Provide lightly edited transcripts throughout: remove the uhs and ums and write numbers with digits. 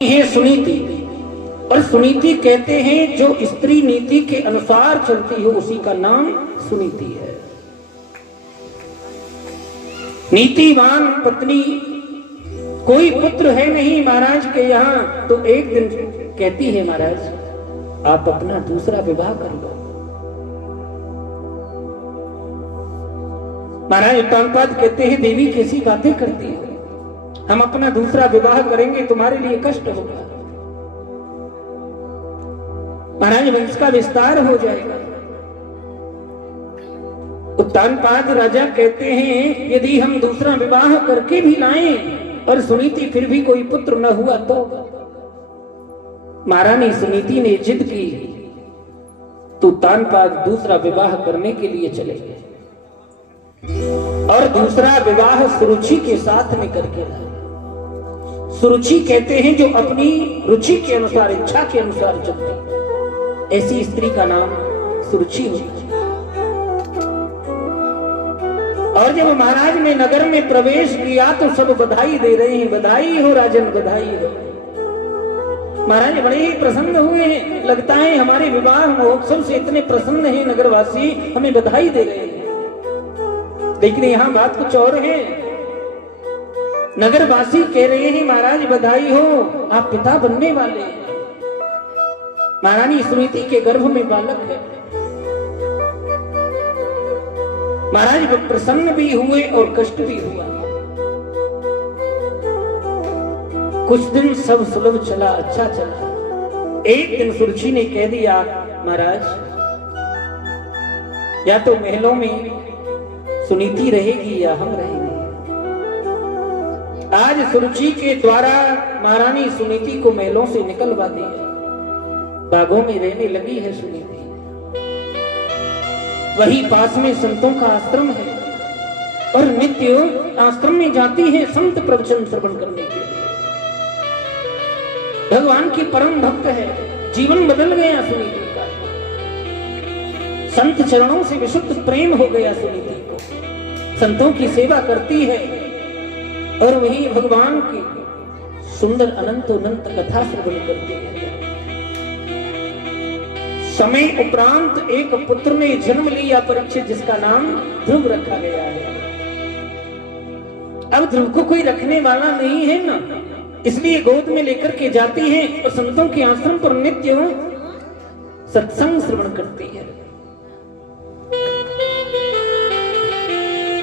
है सुनीति। और सुनीति कहते हैं जो स्त्री नीति के अनुसार चलती है उसी का नाम सुनीति है। नीतिवान पत्नी कोई पुत्र है नहीं महाराज के यहाँ, तो एक दिन कहती है महाराज आप अपना दूसरा विवाह कर लो। महाराज उत्तानपाद कहते हैं देवी कैसी बातें करती है, हम अपना दूसरा विवाह करेंगे तुम्हारे लिए कष्ट होगा, महाराज वंश का विस्तार हो जाएगा। उत्तानपाद राजा कहते हैं यदि हम दूसरा विवाह करके भी लाएं और सुनीति फिर भी कोई पुत्र न हुआ तो महारानी सुनीति ने जिद की तो उत्तानपाद दूसरा विवाह करने के लिए चले गए और दूसरा विवाह सुरुचि के साथ में करके लाए। सुरुचि कहते हैं जो अपनी रुचि के अनुसार इच्छा के अनुसार चलती, ऐसी स्त्री का नाम सुरुचि होती। और जब महाराज ने नगर में प्रवेश किया तो सब बधाई दे रहे हैं, बधाई हो राजन बधाई हो। महाराज बड़े ही प्रसन्न हुए हैं, लगता है हमारे विवाह महोत्सव से इतने प्रसन्न हैं नगरवासी, हमें बधाई दे रहे हैं। लेकिन यहाँ बात कुछ और है। नगरवासी कह रहे हैं महाराज बधाई हो, आप पिता बनने वाले हैं। महारानी सुनीति के गर्भ में बालक है। महाराज प्रसन्न भी हुए और कष्ट भी हुआ। कुछ दिन सब सुलभ चला, अच्छा चला। एक दिन सुरुचि ने कह दिया महाराज या तो महलों में सुनीति रहेगी या हम रहेंगे। आज सुरुचि के द्वारा महारानी सुनीति को महलों से निकलवा दिया, बागों में रहने लगी है सुनीति। वही पास में संतों का आश्रम है और नित्य आश्रम में जाती है संत प्रवचन श्रवण करने के लिए। भगवान की परम भक्त है, जीवन बदल गया सुनीति का। संत चरणों से विशुद्ध प्रेम हो गया सुनीति को, संतों की सेवा करती है और वही भगवान की सुंदर अनंत अनंत कथा श्रवण करती है। समय उपरांत एक पुत्र ने जन्म लिया परीक्षित, जिसका नाम ध्रुव रखा गया है। अब ध्रुव को कोई रखने वाला नहीं है ना, इसलिए गोद में लेकर के जाती है और संतों के आश्रम पर नित्य सत्संग श्रवण करती है।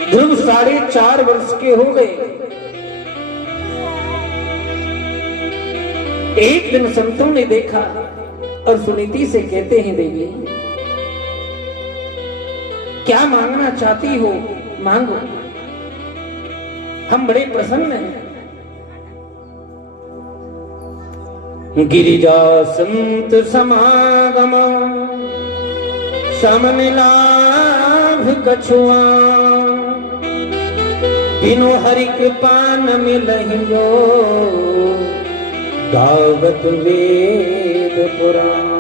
ध्रुव 4.5 वर्ष के हो गए। एक दिन संतों ने देखा और सुनीति से कहते हैं देवी क्या मांगना चाहती हो मांगो, हम बड़े प्रसन्न हैं। गिरिजा संत समागम समन लाभ कछुआ, बिनु हरि कृपा न मिलहियो, गावत वेद पुराण।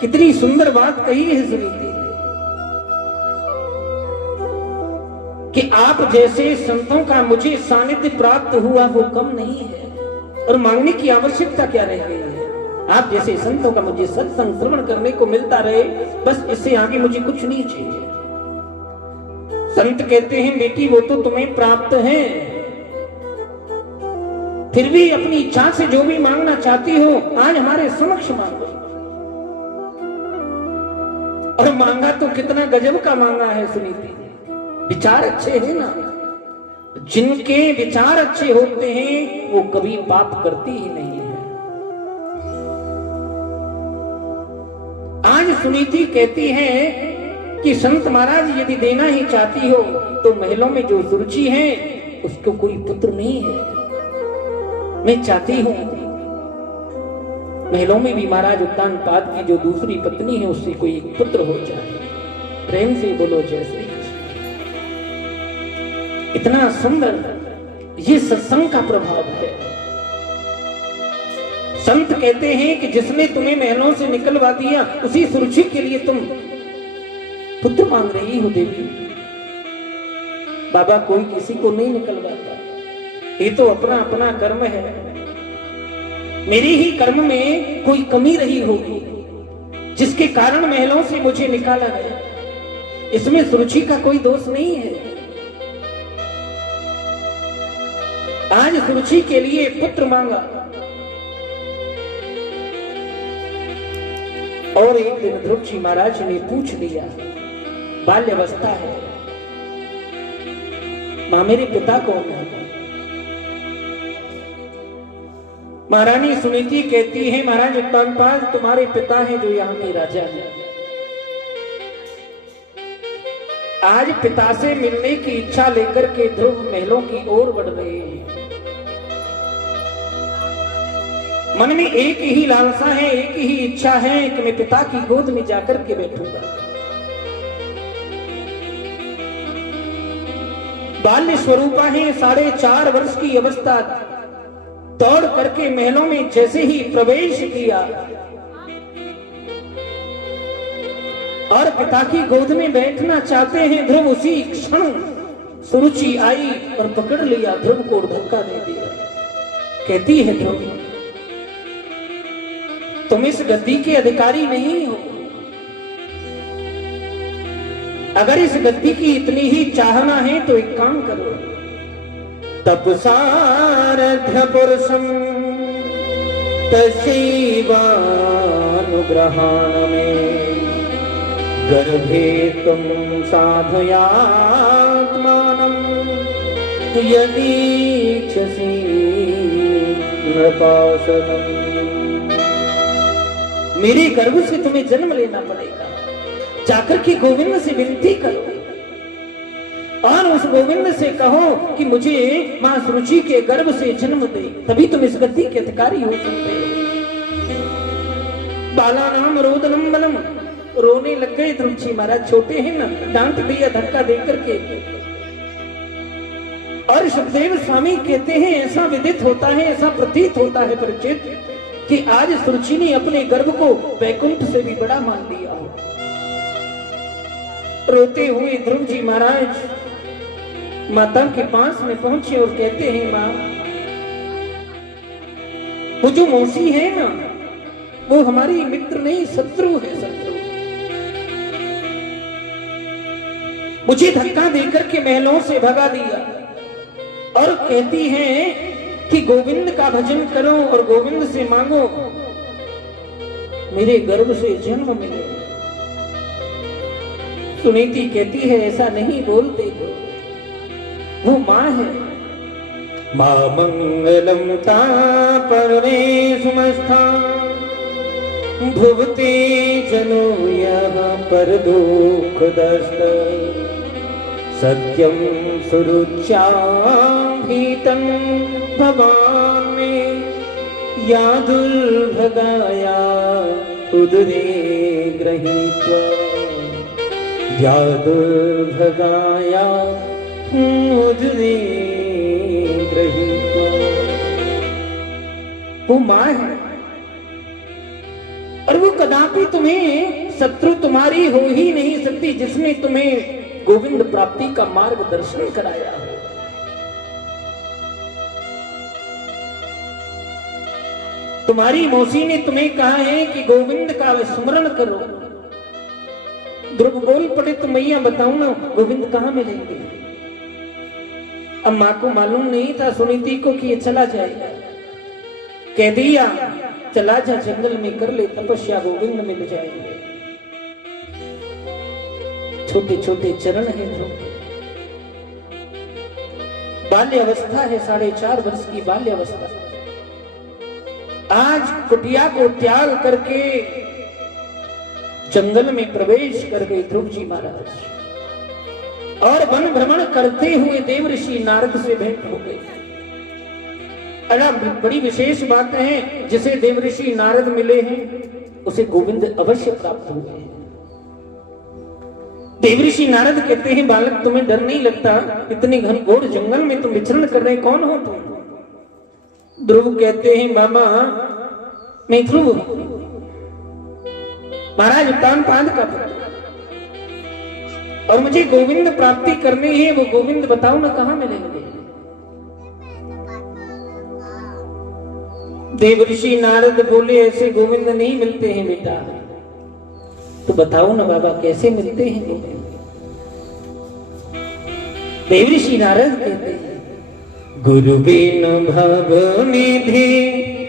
कितनी सुंदर बात कही है सुनीति कि आप जैसे संतों का मुझे सानिध्य प्राप्त हुआ वो कम नहीं है और मांगने की आवश्यकता क्या रह गई है। आप जैसे संतों का मुझे सत्संग श्रवण करने को मिलता रहे, बस इससे आगे मुझे कुछ नहीं चाहिए। संत कहते हैं बेटी वो तो तुम्हें प्राप्त है, फिर भी अपनी इच्छा से जो भी मांगना चाहती हो आज हमारे समक्ष मांगो। और मांगा तो कितना गजब का मांगा है सुनीति। विचार अच्छे हैं ना, जिनके विचार अच्छे होते हैं वो कभी पाप करती ही नहीं है। आज सुनीति कहती है कि संत महाराज यदि देना ही चाहती हो तो महलों में जो सुरुचि है उसको कोई पुत्र नहीं है, मैं चाहती हूं महलों में भी महाराज उत्तानपाद की जो दूसरी पत्नी है उससे कोई एक पुत्र हो जाए। प्रेम से बोलो जैसे। इतना सुंदर ये सत्संग का प्रभाव है। संत कहते हैं कि जिसने तुम्हें महलों से निकलवा दिया उसी सुरुचि के लिए तुम पुत्र मांग रही हो देवी। बाबा कोई किसी को नहीं निकलवाता, ये तो अपना अपना कर्म है। मेरी ही कर्म में कोई कमी रही होगी जिसके कारण महलों से मुझे निकाला गया, इसमें सुरुचि का कोई दोष नहीं है। आज सुरुचि के लिए पुत्र मांगा और एक दिन ध्रुव जी महाराज ने पूछ लिया, बाल्यावस्था है, मां मेरे पिता कौन है? महारानी सुनीति कहती है, महाराज उत्तानपाद तुम्हारे पिता हैं जो यहाँ के राजा हैं। आज पिता से मिलने की इच्छा लेकर के ध्रुव महलों की ओर बढ़ रहे हैं। मन में एक ही लालसा है, एक ही इच्छा है कि मैं पिता की गोद में जाकर के बैठूंगा। बाल्य स्वरूपा है, 4.5 वर्ष की अवस्था, दौड़ करके महलों में जैसे ही प्रवेश किया और पिता की गोद में बैठना चाहते हैं ध्रुव, उसी क्षण सुरुचि आई और पकड़ लिया ध्रुव को, धक्का दे दिया। कहती है ध्रुव तुम इस गद्दी के अधिकारी नहीं हो, अगर इस गद्दी की इतनी ही चाहना है तो एक काम करो, तपसारध्य पुरुषम तस्यैवानुग्रहाण में गर्भे तुम साधयात्मानं यदीच्छसि नृपासनम्। मेरे गर्भ से तुम्हें जन्म लेना पड़ेगा, जाकर के गोविंद से विनती करो और उस गोविंद से कहो कि मुझे मां सुरुचि के गर्भ से जन्म दे, तभी तुम इस गद्दी के अधिकारी हो सकते हो। बालानाम रोदनम बलम, रोने लग गए ध्रुव जी महाराज, छोटे हैं ना, डांट दिया धक्का देकर के। और सुखदेव स्वामी कहते हैं ऐसा विदित होता है, ऐसा प्रतीत होता है परिचित कि आज सुरुचि ने अपने गर्भ को वैकुंठ से भी बड़ा मान लिया हो। रोते हुए ध्रुव जी महाराज माता के पास में पहुंचे और कहते हैं, मां वो जो मौसी है ना, वो हमारी मित्र नहीं शत्रु है, शत्रु। मुझे धक्का देकर के महलों से भगा दिया और कहती हैं कि गोविंद का भजन करो और गोविंद से मांगो मेरे गर्भ से जन्म मिले। सुनीति कहती है ऐसा नहीं बोलते, वो मां है। मां मंगलम ता परमेशमस्था भुवते जनो यहाँ पर दुख दस्त सत्यम सुरुच्याभीतं भवान में या दुर्भगाया उदरे गृहीत्वा, या दुर्भगाया उदरे गृहीत्वा। वो मां है और वो कदापि तुम्हें शत्रु तुम्हारी हो ही नहीं सकती, जिसने तुम्हें गोविंद प्राप्ति का मार्गदर्शन कराया है। तुम्हारी मौसी ने तुम्हें कहा है कि गोविंद का स्मरण करो। ध्रुव बोल पड़े तो मैया बताऊं ना गोविंद कहां मिलेंगे। अब मां को मालूम नहीं था सुनीति को कि ये चला जाएगा, कह दिया चला जा जंगल में कर ले तपस्या, गोविंद मिल जाएंगे। छोटे छोटे चरण है ध्रुव, बाल्य अवस्था है, 4.5 वर्ष की बाल्य अवस्था। आज कुटिया को त्याग करके जंगल में प्रवेश कर गए ध्रुव जी महाराज और वन भ्रमण करते हुए देव ऋषि नारद से भेंट हो गए। बड़ी विशेष बात है, जिसे देव ऋषि नारद मिले हैं उसे गोविंद अवश्य प्राप्त हुए हैं। देव ऋषि नारद कहते हैं, बालक तुम्हें डर नहीं लगता? इतने घनघोर जंगल में तुम विचरण कर रहे, कौन हो तुम? ध्रुव कहते हैं, बाबा मैं ध्रुव महाराज उत्तानपाद का पुत्र। और मुझे गोविंद प्राप्ति करनी है। वो गोविंद बताओ ना कहां मिलेंगे? देवऋषि नारद बोले ऐसे गोविंद नहीं मिलते हैं बेटा। तो बताओ ना बाबा कैसे मिलते हैं गोविंद? देवऋषि नारद कहते हैं गुरु बिन भव निधि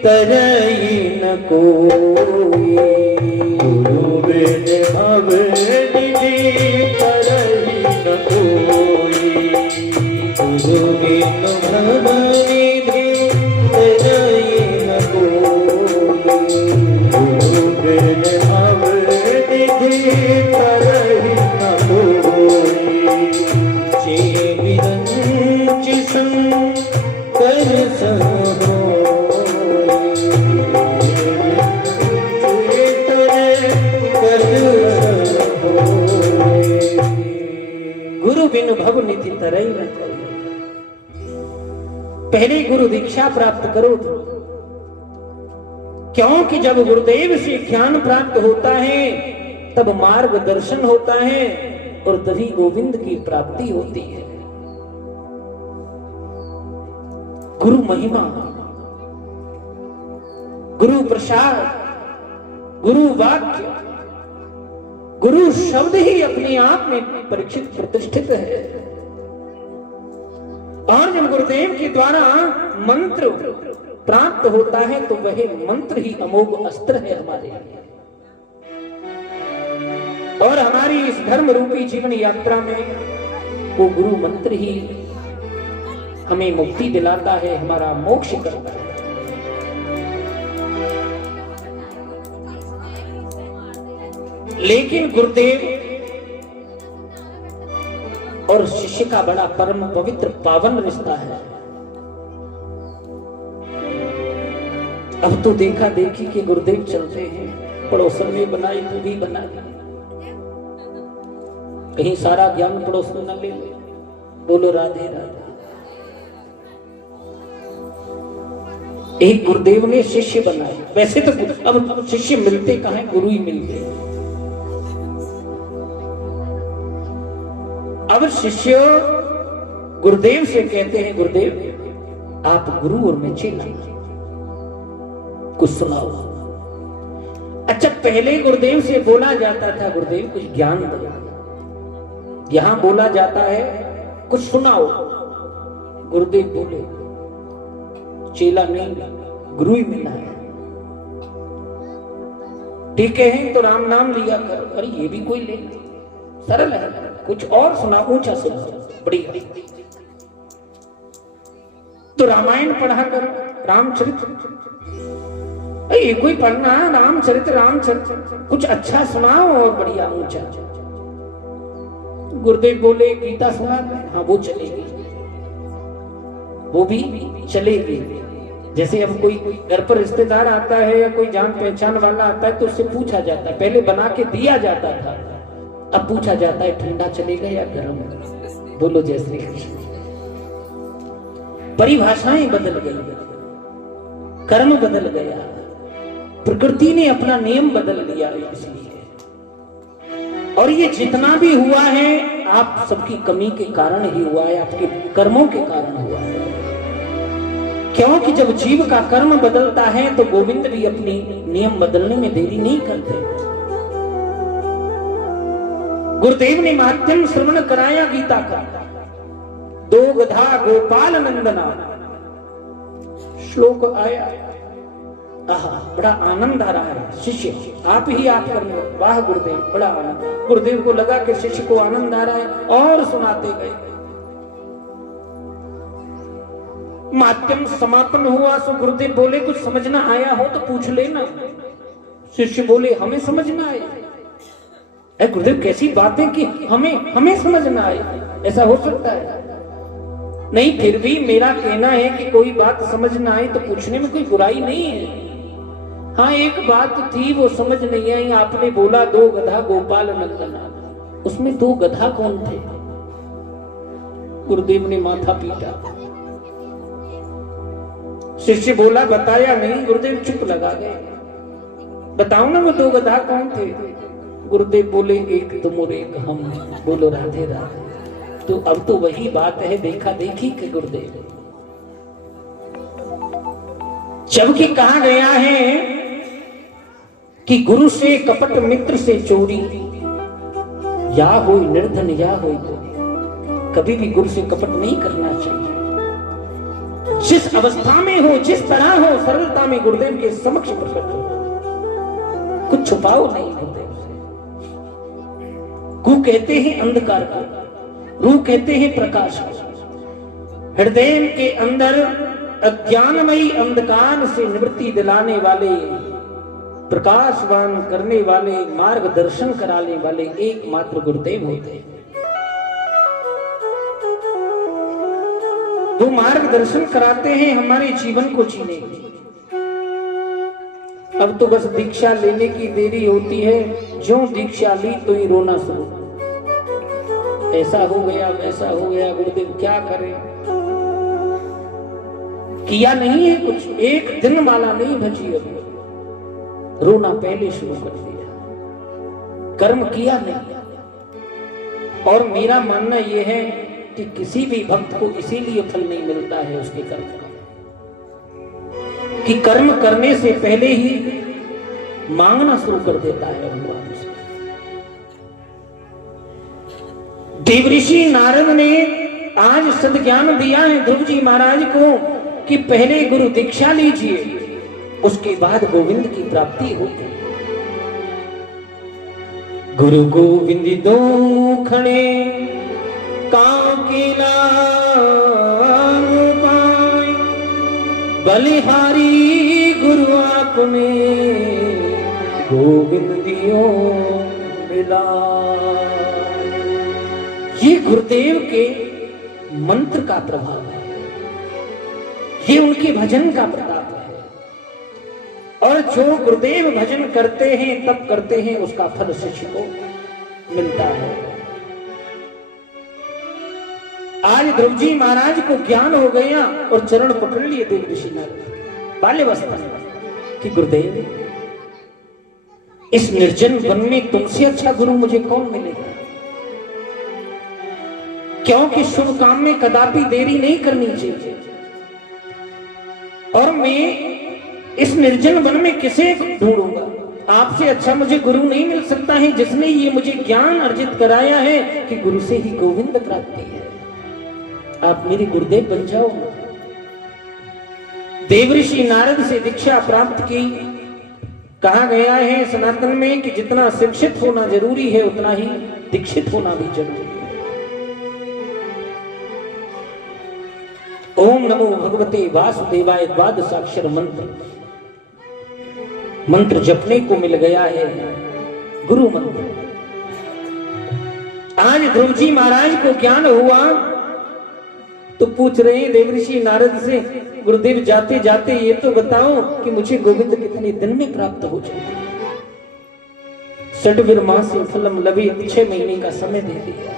तरई न कोई, गुरु बिन भव निधि तरई न कोई, गुरु बिन भव निधि तरई न कोई, गुरु बिन भव निधि तरई न कोई, जे विरंचि कर सहो गुरु बिनु भव निधि तरई न कोई। पहले गुरु दीक्षा प्राप्त करो तो, क्योंकि जब गुरुदेव से ज्ञान प्राप्त होता है तब मार्गदर्शन होता है और तभी गोविंद की प्राप्ति होती है। गुरु महिमा, गुरु प्रसाद, गुरु वाक्य, गुरु शब्द ही अपने आप में परीक्षित प्रतिष्ठित है। और जब गुरुदेव के द्वारा मंत्र प्राप्त होता है तो वह मंत्र ही अमोघ अस्त्र है हमारे लिए। और हमारी इस धर्म रूपी जीवन यात्रा में वो गुरु मंत्र ही हमें मुक्ति दिलाता है, हमारा मोक्ष करता है। लेकिन गुरुदेव और शिष्य का बड़ा परम पवित्र पावन रिश्ता है। अब तो देखा देखी कि गुरुदेव चलते हैं, पड़ोसन में बनाई तू भी बना, कहीं सारा ज्ञान पड़ोस में न ले ले। बोलो राधे राधे। एक गुरुदेव ने शिष्य बनाए। वैसे तो अब शिष्य मिलते कहां हैं, गुरु ही मिलते। अब शिष्य गुरुदेव से कहते हैं गुरुदेव आप गुरु और मैं चेला, कुछ सुनाओ। अच्छा पहले गुरुदेव से बोला जाता था गुरुदेव कुछ ज्ञान दो, यहां बोला जाता है कुछ सुनाओ। गुरुदेव बोले चेला नहीं गुरु ही मिला है। ठीक है तो राम नाम लिया कर। अरे ये भी कोई ले, सरल है, कुछ और सुना, ऊंचा सुना, बढ़िया। तो रामायण पढ़ा कर, रामचरित्र, ये कोई पढ़ना रामचरित्र, कुछ अच्छा सुनाओ और बढ़िया ऊंचा। गुरुदेव बोले गीता सुना, हाँ वो चलेगी, वो भी चलेगी। जैसे अब कोई घर पर रिश्तेदार आता है या कोई जान पहचान वाला आता है तो उससे पूछा जाता है, पहले बना के दिया जाता था, अब पूछा जाता है ठंडा चलेगा या गर्म। बोलो जय श्री कृष्ण। परिभाषाएं बदल गई, कर्म बदल गया, प्रकृति ने अपना नियम बदल लिया इसलिए। और ये जितना भी हुआ है आप सबकी कमी के कारण ही हुआ है, आपके कर्मों के कारण हुआ है। क्योंकि जब जीव का कर्म बदलता है तो गोविंद भी अपनी नियम बदलने में देरी नहीं करते। गुरुदेव ने माध्यम श्रवण कराया गीता का, दो गधा गोपाल नंदना श्लोक आया, बड़ा आनंद आ रहा है। शिष्य आप ही आप करना, वाह गुरुदेव, बड़ा आनंद। गुरुदेव को लगा कि शिष्य को आनंद आ रहा है और सुनाते गए। माध्यम समापन हुआ सो गुरुदेव बोले कुछ समझना आया हो तो पूछ लेना। शिष्य बोले हमें समझना आए। गुरुदेव कैसी बातें कि हमें समझना आए, ऐसा हो सकता है? नहीं, फिर भी मेरा कहना है कि कोई बात समझ ना आए तो पूछने में कोई बुराई नहीं है। हाँ एक बात थी वो समझ नहीं आई, आपने बोला दो गधा गोपाल नंदना, उसमें दो गधा कौन थे? गुरुदेव ने माथा पीटा। शिष्य बोला बताया नहीं। गुरुदेव चुप लगा गए। बताओ ना वो दो गधा कौन थे? गुरुदेव बोले एक तुम और एक हम, बोलो राधे राधे। तो अब तो वही बात है देखा देखी के गुरुदेव, जबकि कहा गया है कि गुरु से कपट मित्र से चोरी, या हो निर्धन या हो गरीब, कभी भी गुरु से कपट नहीं करना चाहिए। जिस अवस्था में हो, जिस तरह हो, सरलता में गुरुदेव के समक्ष प्रकट हो, कुछ छुपाओ नहीं गुरुदेव से। गु कहते हैं अंधकार को, रू कहते हैं प्रकाश को। हृदय के अंदर अज्ञानमयी अंधकार से निवृत्ति दिलाने वाले, प्रकाशवान करने वाले, मार्गदर्शन कराने वाले एकमात्र गुरुदेव होते हैं। वो मार्गदर्शन कराते हैं हमारे जीवन को जीने की। अब तो बस दीक्षा लेने की देरी होती है, जो दीक्षा ली तो ही रोना शुरू, ऐसा हो गया वैसा हो गया, गुरुदेव क्या करें। किया नहीं है कुछ, एक दिन माला नहीं भजी, अभी रोना पहले शुरू कर दिया, कर्म किया नहीं। और मेरा मानना यह है कि किसी भी भक्त को इसीलिए फल नहीं मिलता है उसके कर्म का, कि कर्म करने से पहले ही मांगना शुरू कर देता है भगवान से। देवऋषि नारद ने आज सद्ज्ञान दिया है ध्रुव जी महाराज को कि पहले गुरु दीक्षा लीजिए, उसके बाद गोविंद की प्राप्ति होगी। गुरु गोविंद दो खड़े काके नाम पाए, बलिहारी गुरु आपने गोविंद दियो मिला। ये गुरुदेव के मंत्र का प्रभाव है, ये उनके भजन का प्रताप है। और जो गुरुदेव भजन करते हैं तब करते हैं, उसका फल शिष्य को मिलता है। आज ध्रुव जी महाराज को ज्ञान हो गया और चरण पकड़ लिए देवऋषि नारद बाल्यावस्था में कि गुरुदेव इस निर्जन वन में तुमसे अच्छा गुरु मुझे कौन मिलेगा, क्योंकि शुभ काम में कदापि देरी नहीं करनी चाहिए। और मैं इस निर्जन वन में किसे ढूंढूंगा, आपसे अच्छा मुझे गुरु नहीं मिल सकता है जिसने ये मुझे ज्ञान अर्जित कराया है कि गुरु से ही गोविंद प्राप्ति है। आप मेरे गुरुदेव बन जाओ। देवऋषि नारद से दीक्षा प्राप्त की। कहा गया है सनातन में कि जितना शिक्षित होना जरूरी है उतना ही दीक्षित होना भी जरूरी है। ओम नमो भगवते वासुदेवाय द्वादशाक्षर मंत्र जपने को मिल गया है, गुरु मंत्र। आज ध्रुव जी महाराज को ज्ञान हुआ तो पूछ रहे हैं देवऋषि नारद से, गुरुदेव जाते जाते ये तो बताओ कि मुझे गोविंद कितने दिन में प्राप्त हो जाए। षड्वीर मासे फलम लभी, 6 महीने का समय दे दिया।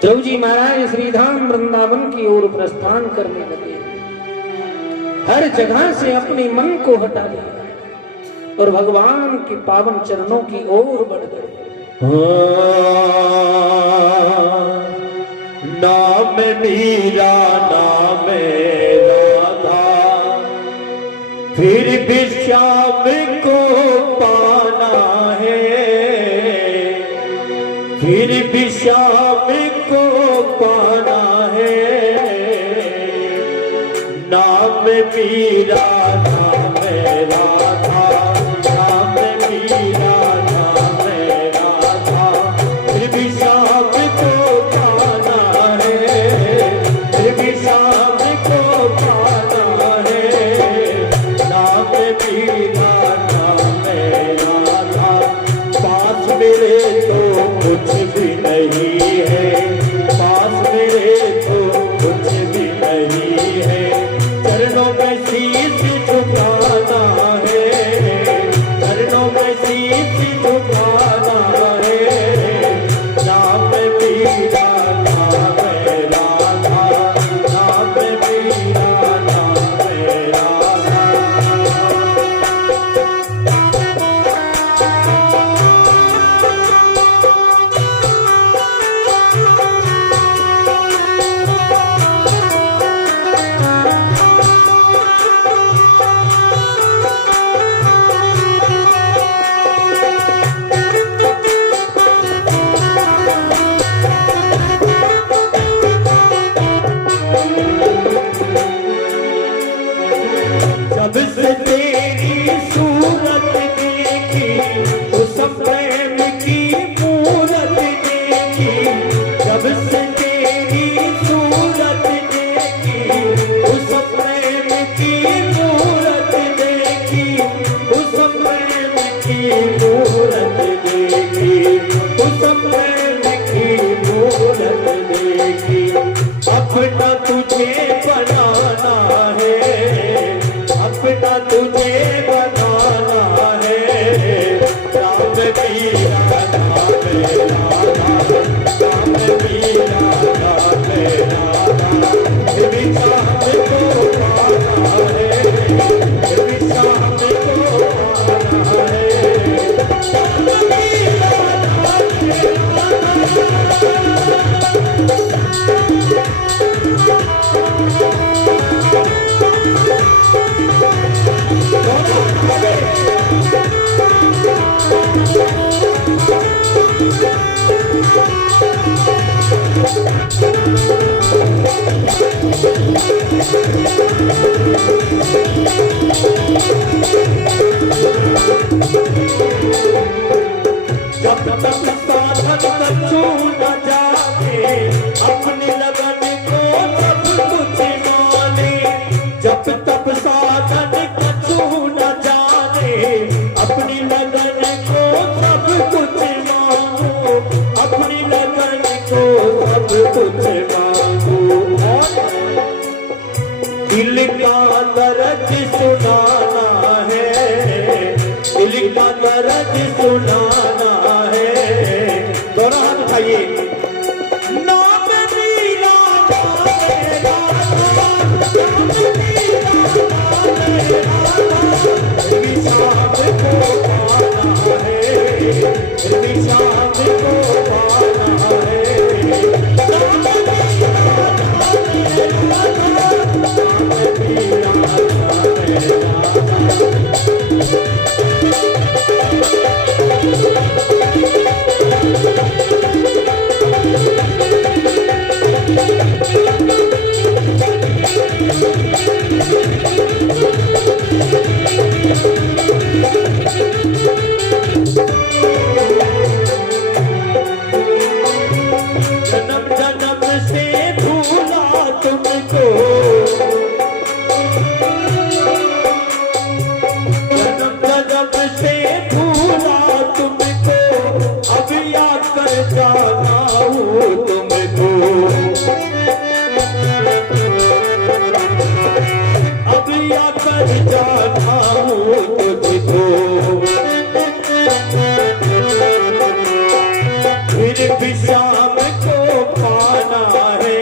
ध्रुव जी महाराज श्रीधाम वृंदावन की ओर प्रस्थान करने लगे। हर जगह से अपने मन को हटा लिया और भगवान के पावन चरणों की ओर बढ़ गए। नाम मीरा नाम राधा, फिर भी श्याम को पाना है, फिर भी श्याम को पाना है। नाम मीरा नाम राधा, नाम मीरा नाम राधा, फिर भी श्याम को पाना है, फिर भी श्याम को पाना है। नाम मीरा नाम राधा, पास मेरे तो कुछ भी नहीं है, पास मेरे तो कुछ भी नहीं है। चरणों में शीश झुकाना है, अपना तुझे बनाना है, अपना तुझे बनाना है। राम मीरा राम राधा, राम मीरा राम राधा, विशाम को पाना है, विशाम को पाना है। जब तक साधन कछु न जाने, अपनी लगन को सब कुछ माने। जब तक साधन कछु न जाने, अपनी लगन को सब कुछ मानो, अपनी लगन को सब कुछ मानो। दिल का दर्द सुनाना है, दिल का दर्द सुनाना है। दोनों हाथ उठाइए। नाम मीरा नाम राधा, नाम मीरा नाम राधा, विशाम को पाना है, विशाम को पाना है। नाम मीरा नाम मीरा जन्म जन्म से भूला तुमको, जन्म जन्म से भूला तुमको, अब आकर जाना हूँ तुमको, अब आकर जाना हूँ तुझको। फिर विशाम को पाना है,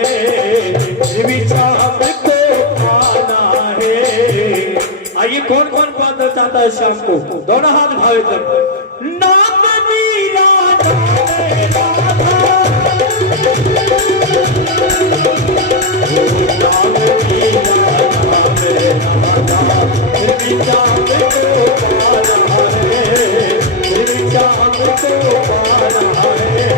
विशाम को पाना है। आइए कौन कौन पाना चाहता है शाम को? दोनों हाथ भावे कर। नाम मीरा नाम राधा, नाम मीरा नाम राधा, विशाम को पाना है, विशाम को पाना है।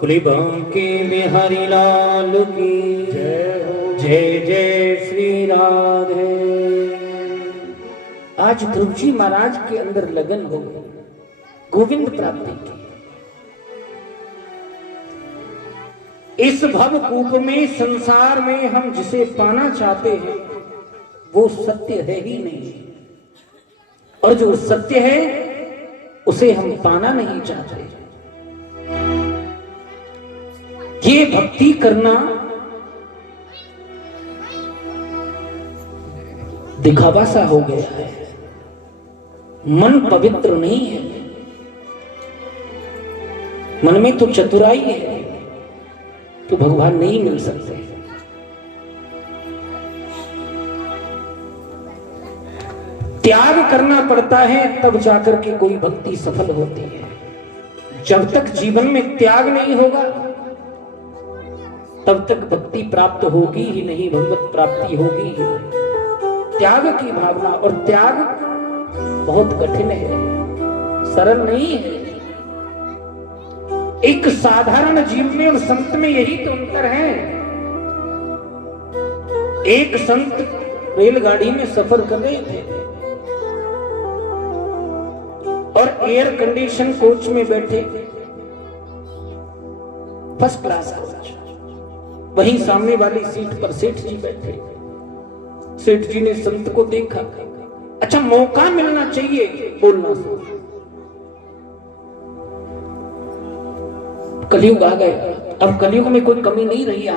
कुली बांके बिहारी लाल की जय जय श्री राधे। आज ध्रुव जी महाराज के अंदर लगन हो गोविंद प्राप्ति की। इस भवकूप में, संसार में हम जिसे पाना चाहते हैं वो सत्य है ही नहीं, और जो सत्य है उसे हम पाना नहीं चाहते। ये भक्ति करना दिखावा सा हो गया है, मन पवित्र नहीं है। मन में तो चतुराई है तो भगवान नहीं मिल सकते। त्याग करना पड़ता है तब जाकर के कोई भक्ति सफल होती है। जब तक जीवन में त्याग नहीं होगा तब तक भक्ति प्राप्त होगी ही नहीं, भगवत प्राप्ति होगी ही नहीं। त्याग की भावना, और त्याग बहुत कठिन है, सरल नहीं है। एक साधारण जीव में और संत में यही तो अंतर है। एक संत रेलगाड़ी में सफर कर रहे थे और एयर कंडीशन कोच में बैठे, फर्स्ट क्लास कोच। वहीं सामने वाली सीट पर सेठ जी बैठे। सेठ जी ने संत को देखा, अच्छा मौका मिलना चाहिए बोलना शुरू। कलयुग आ गए, अब कलयुग में कोई कमी नहीं रही।